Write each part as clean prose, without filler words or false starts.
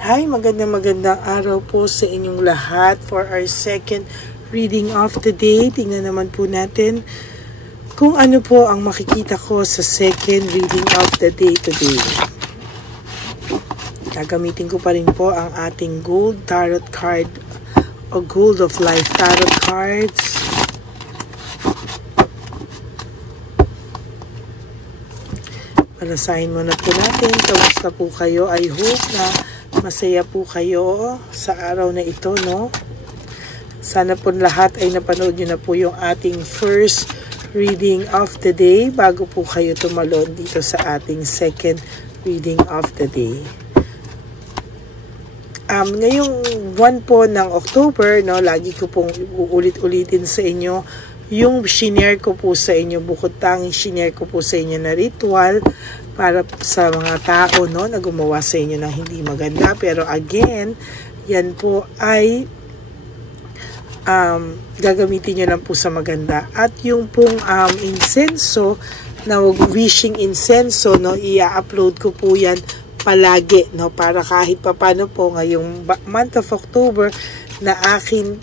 Hi, magandang araw po sa inyong lahat for our second reading of the day. Tingnan naman po natin kung ano po ang makikita ko sa second reading of the day today. Gagamitin ko pa rin po ang ating gold tarot card o gold of life tarot cards. Palasahin muna po natin. Kamusta po kayo? I hope na masaya po kayo sa araw na ito, no? Sana po lahat ay napanood nyo na po yung ating first reading of the day bago po kayo tumalon dito sa ating second reading of the day. Ngayong buwan po ng October, no, lagi ko pong uulit-ulitin sa inyo yung shinare ko po sa inyo, bukod tanging shinare ko po sa inyo na ritual para sa mga tao, no, na gumawa sa inyo ng hindi maganda. Pero again, yan po ay gagamitin nyo lang po sa maganda. At yung pong insenso, na wishing insenso, no, i-upload ko po yan palagi, no, para kahit papano po ngayong month of October na akin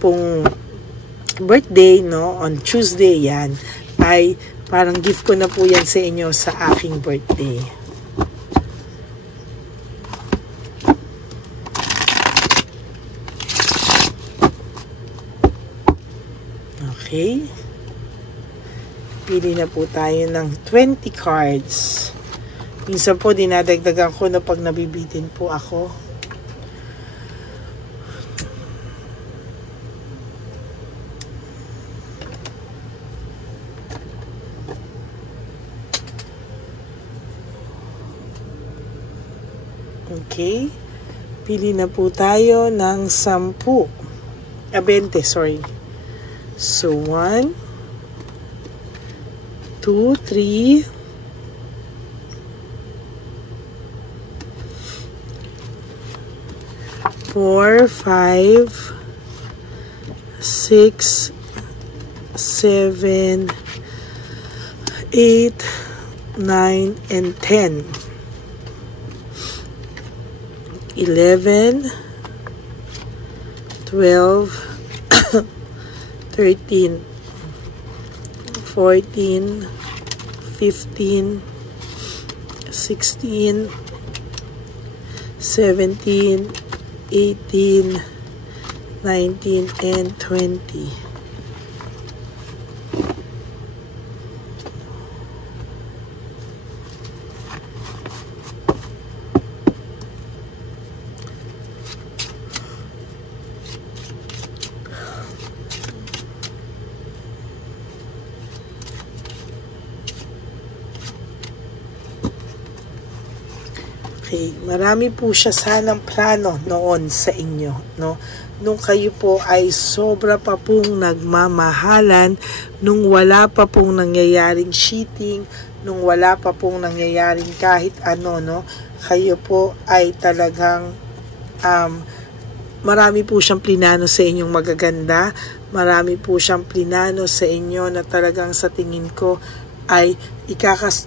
pong birthday, no, on Tuesday yan, ay parang gift ko na po yan sa inyo sa aking birthday. Okay. Pili na po tayo ng 20 cards. Minsan po dinadagdagan ko na pag nabibitin po ako. Okay. Pili na po tayo ng 20, sorry. So, 1, 2, 3, 4, 5, 6, 7, 8, 9, and 10. 11, 12, 13, 14, 15, 16, 17, 18, 19, and 20. Okay, marami po siya sanang plano noon sa inyo, no? Nung kayo po ay sobra pa pong nagmamahalan, nung wala pa pong nangyayaring cheating, nung wala pa pong nangyayaring kahit ano, no? Kayo po ay talagang marami po siyang plinano sa inyong magaganda, marami po siyang plinano sa inyo na talagang sa tingin ko ay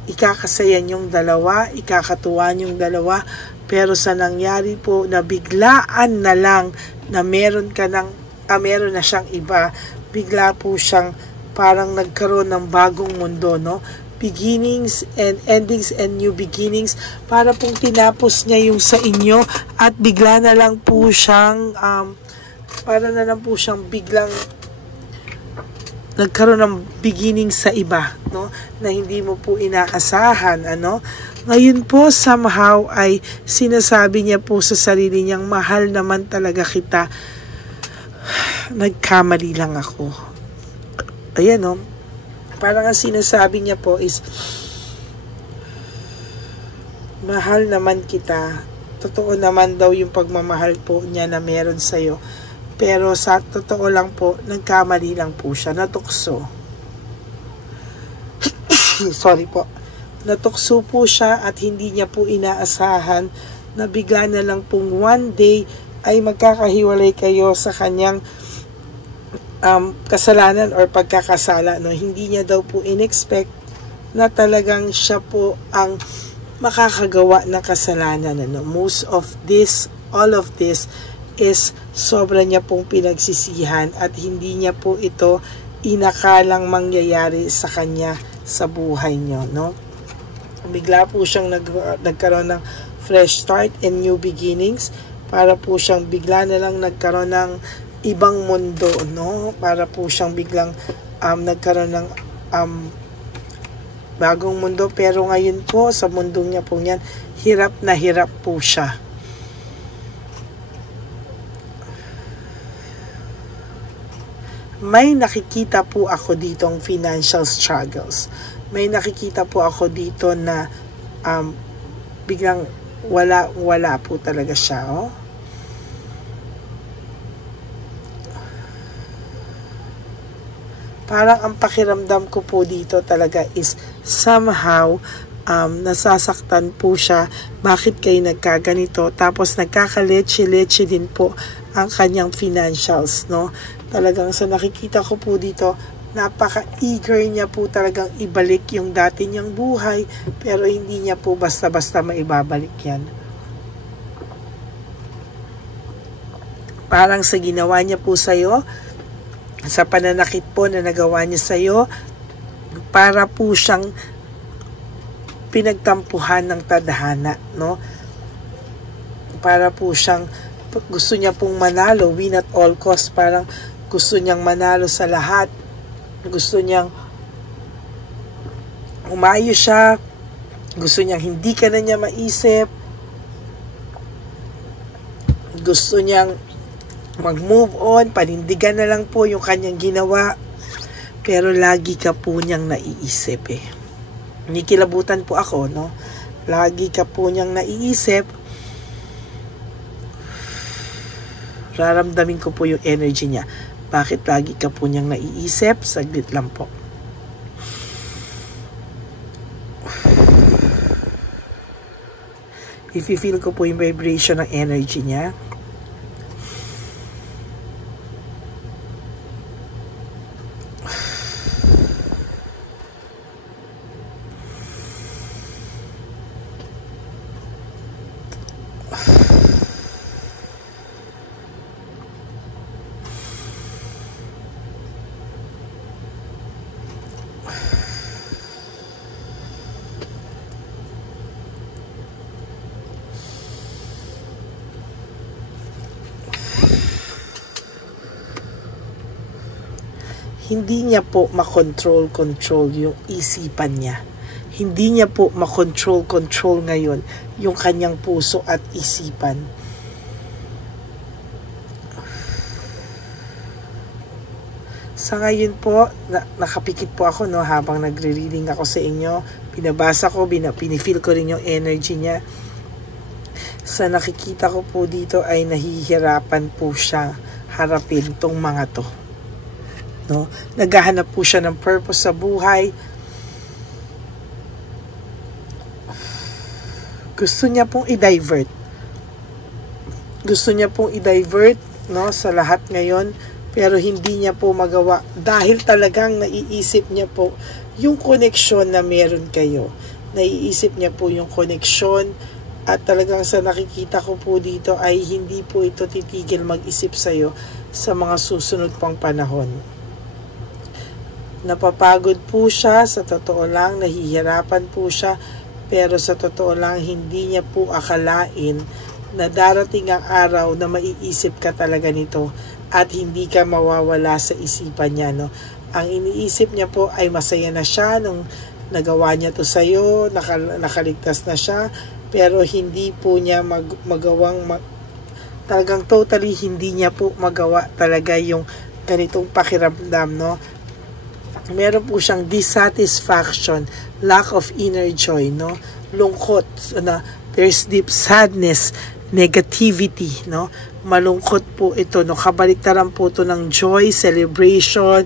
ikakasayan yung dalawa, ikakatuwan yung dalawa, pero sa nangyari po na biglaan na lang na meron na siyang iba, bigla po siyang parang nagkaroon ng bagong mundo, no? Beginnings and endings and new beginnings, para pong tinapos niya yung sa inyo at bigla na lang po siyang biglang nagkaroon ng beginning sa iba, no, na hindi mo po inaasahan, ano. Ngayon po somehow ay sinasabi niya po sa sarili niyang, mahal naman talaga kita, nagkamali lang ako. Ayan, no, parang ang sinasabi niya po is, mahal naman kita. Totoo naman daw yung pagmamahal po niya na meron sa'yo. Pero sa totoo lang po, nagkamali lang po siya. Natukso. Sorry po. Natukso po siya at hindi niya po inaasahan na bigla na lang pong one day ay magkakahiwalay kayo sa kanyang kasalanan or pagkakasala. No? Hindi niya daw po in-expect na talagang siya po ang makakagawa ng kasalanan. Most of this, all of this is sobra niya pong pinagsisihan at hindi niya po ito inakalang mangyayari sa kanya sa buhay niyo, no? Bigla po siyang nagkaroon ng fresh start and new beginnings, para po siyang bigla na lang nagkaroon ng ibang mundo, no? Para po siyang biglang nagkaroon ng bagong mundo, pero ngayon po sa mundong niya po yan, hirap na hirap po siya. May nakikita po ako ditong financial struggles. May nakikita po ako dito na biglang wala po talaga siya, oh. Parang ang pakiramdam ko po dito talaga is somehow nasasaktan po siya. Bakit kayo nagkaganito? Tapos nagkakaletse-letse din po ang kanyang financials, no? Talagang sa nakikita ko po dito, napaka-eager niya po talagang ibalik yung dati niyang buhay, pero hindi niya po basta-basta maibabalik yan. Parang sa ginawa niya po sa'yo, sa pananakit po na nagawa niya sa'yo, para po siyang pinagtampuhan ng tadhana, no? Para po siyang, gusto niya pong manalo, win at all cost, parang gusto niyang manalo sa lahat. Gusto niyang umayos siya. Gusto niyang hindi ka na niya maisip. Gusto niyang mag-move on. Panindigan na lang po yung kanyang ginawa. Pero lagi ka po niyang naiisip, eh. Nikilabutan po ako, no? Lagi ka po niyang naiisip. Raramdamin ko po yung energy niya. Bakit lagi ka po niyang naiisip? Saglit lang po. If you feel ko po yung vibration ng energy niya, hindi niya po makontrol yung isipan niya. Hindi niya po makontrol ngayon yung kanyang puso at isipan. Sa ngayon po, nakapikit po ako, no, habang nagre-reading ako sa inyo. Binabasa ko, pinifeel ko rin yung energy niya. Sa nakikita ko po dito ay nahihirapan po siya harapin tong mga to. No? Naghahanap po siya ng purpose sa buhay. Gusto niya pong i-divert. Gusto niya pong i-divert, no, sa lahat ngayon, pero hindi niya po magawa dahil talagang naiisip niya po yung koneksyon na meron kayo. Naiisip niya po yung koneksyon at talagang sa nakikita ko po dito ay hindi po ito titigil mag-isip sa'yo sa mga susunod pang panahon. Napapagod po siya, sa totoo lang, nahihirapan po siya, pero sa totoo lang, hindi niya po akalain na darating ang araw na maiisip ka talaga nito at hindi ka mawawala sa isipan niya, no? Ang iniisip niya po ay masaya na siya nung nagawa niya to sa'yo, nakaligtas na siya, pero hindi po niya talagang totally hindi niya po magawa talaga yung ganitong pakiramdam, no? Meron po siyang dissatisfaction, lack of inner joy, no? Lungkot, no? There's deep sadness, negativity, no? Malungkot po ito, no? Kabaliktaran po ito ng joy, celebration,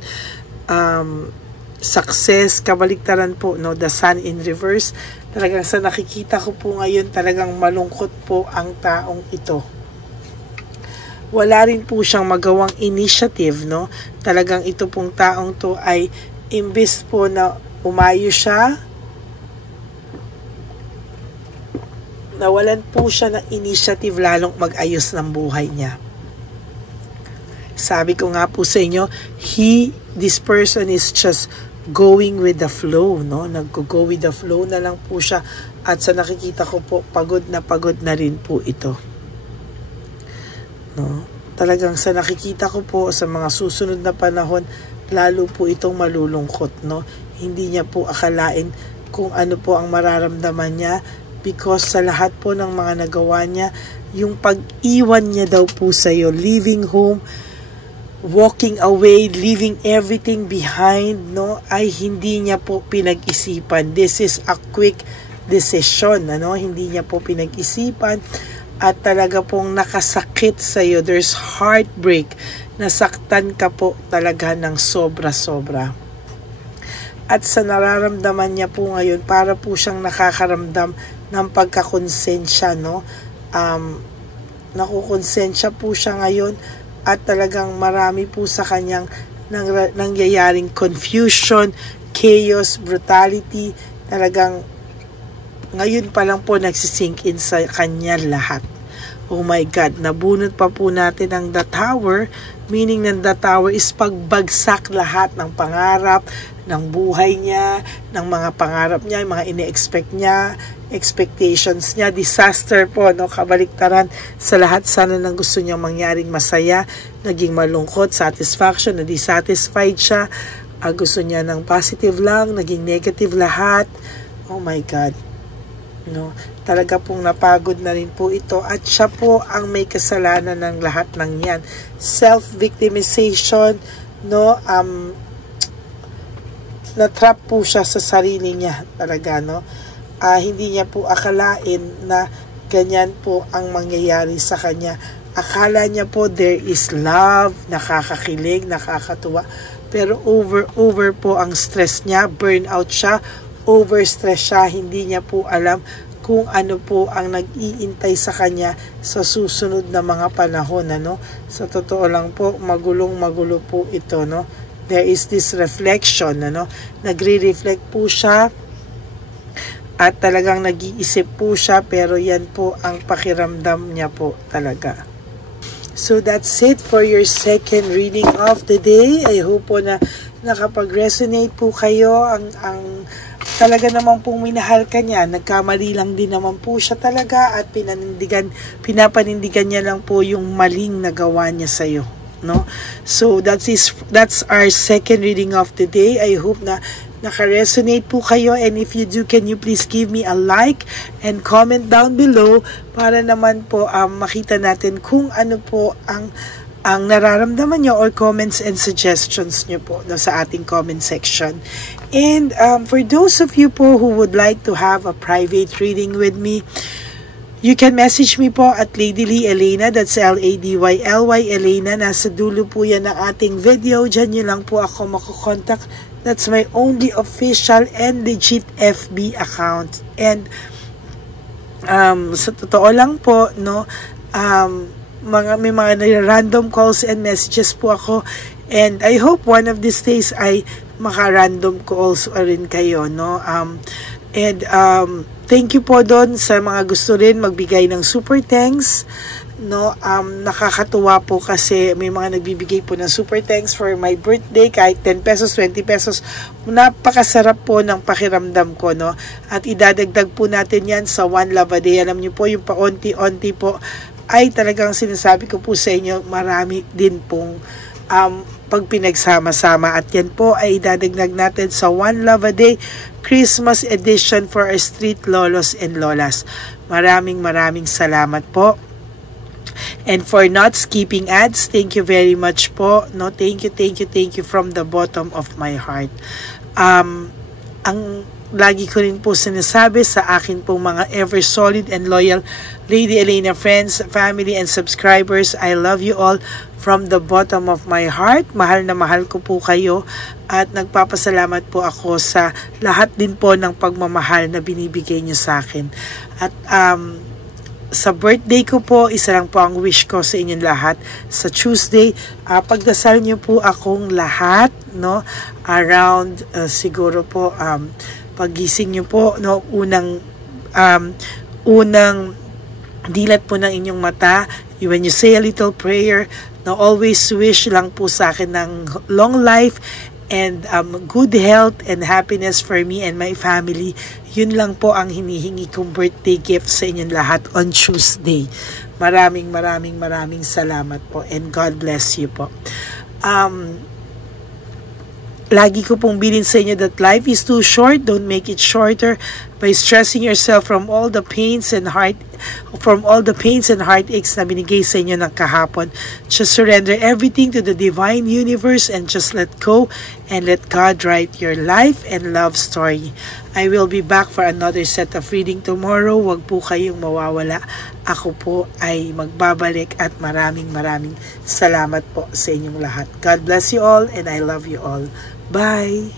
success, kabaliktaran po, no? The sun in reverse. Talagang sa nakikita ko po ngayon, talagang malungkot po ang taong ito. Wala rin po siyang magawang initiative, no? Talagang ito pong taong to ay imbes po na umayo siya, nawalan po siya ng initiative lalong mag-ayos ng buhay niya. Sabi ko nga po sa inyo, this person is just going with the flow, no? Nag-go with the flow na lang po siya, at sa nakikita ko po, pagod na rin po ito. No? Talagang sa nakikita ko po sa mga susunod na panahon, lalo po itong malulungkot, no? Hindi niya po akalain kung ano po ang mararamdaman niya, because sa lahat po ng mga nagawa niya, yung pag-iwan niya daw po sa iyo, leaving home, walking away, leaving everything behind, no, ay hindi niya po pinag-isipan. This is a quick decision, ano? Hindi niya po pinag-isipan, at talaga pong nakasakit sa iyo. There's heartbreak. Nasaktan ka po talaga ng sobra-sobra. At sa nararamdaman niya po ngayon, para po siyang nakakaramdam ng pagkakonsensya, no? Nakukonsensya po siya ngayon, at talagang marami po sa kanyang nangyayaring confusion, chaos, brutality. Talagang ngayon pa lang po nagsisink in sa kanya lahat. Oh my God, nabunot pa po natin ang The Tower, meaning ng The Tower is pagbagsak lahat ng pangarap, ng buhay niya, ng mga pangarap niya, mga ine-expect niya, expectations niya, disaster po, no? Kabaliktaran sa lahat sana ng gusto niyang mangyaring masaya, naging malungkot, satisfaction, na dissatisfied siya, gusto niya ng positive lang, naging negative lahat. Oh my God. No, talaga pong napagod na rin po ito, at siya po ang may kasalanan ng lahat ng yan. Self-victimization, no, na-trap po siya sa sarili niya talaga, no. Hindi niya po akalain na ganyan po ang mangyayari sa kanya. Akala niya po there is love, nakakakilig, nakakatuwa, pero over po ang stress niya, burnout siya, overstress siya, hindi niya po alam kung ano po ang nag-iintay sa kanya sa susunod na mga panahon, ano. Sa totoo lang po, magulong-magulo po ito, no. There is this reflection, ano. Nagre-reflect po siya, at talagang nag-iisip po siya, pero yan po ang pakiramdam niya po talaga. So that's it for your second reading of the day. I hope po na nakapag-resonate po kayo. Ang talaga naman pong minahal ka niya, nagkamali lang din naman po siya talaga, at pinapanindigan niya lang po yung maling nagawa niya sa iyo, no? So that's our second reading of the day. I hope na naka-resonate po kayo, and if you do, can you please give me a like and comment down below para naman po makita natin kung ano po ang nararamdaman nyo, or comments and suggestions nyo po, no, sa ating comment section. And for those of you po who would like to have a private reading with me, you can message me po at Lady Lee Elena, that's LADYLY Elena. Nasa dulo po yan ng ating video. Diyan nyo lang po ako makukontak. That's my only official and legit FB account. And sa totoo lang po, no, may mga random calls and messages po ako, and I hope one of these days ay maka-random calls rin kayo, no. Thank you po doon sa mga gusto rin magbigay ng super thanks, no. Nakakatuwa po kasi may mga nagbibigay po ng super thanks for my birthday, kahit 10 pesos, 20 pesos. Napakasarap po ng pakiramdam ko, no. At idadagdag po natin yan sa One Love a Day. Alam niyo po, yung paunti-unti po ay talagang sinasabi ko po sa inyo, marami din pong pag pinagsama-sama, at yan po ay idadagdag natin sa One Love a Day Christmas edition for our street lolos and lolas. Maraming salamat po. And for not skipping ads, thank you very much po, no. Thank you from the bottom of my heart. Ang lagi ko rin po sinasabi sa akin pong mga ever solid and loyal Lady Elena friends, family, and subscribers, I love you all from the bottom of my heart. Mahal na mahal ko po kayo, at nagpapasalamat po ako sa lahat din po ng pagmamahal na binibigay niyo sa akin. At sa birthday ko po, isa lang po ang wish ko sa inyong lahat. Sa Tuesday, pagdasal niyo po akong lahat, no, around unang dilat po ng inyong mata, when you say a little prayer, na always wish lang po sa akin ng long life and good health and happiness for me and my family. Yun lang po ang hinihingi kong birthday gift sa inyong lahat on Tuesday. Maraming salamat po and God bless you po. Lagi ko pong bilin sa inyo that life is too short. Don't make it shorter by stressing yourself from all the pains and heartaches na binigay sa inyo ng kahapon. Just surrender everything to the divine universe and just let go and let God write your life and love story. I will be back for another set of reading tomorrow. Huwag po kayong mawawala. Ako po ay magbabalik at maraming salamat po sa inyong lahat. God bless you all and I love you all. Bye!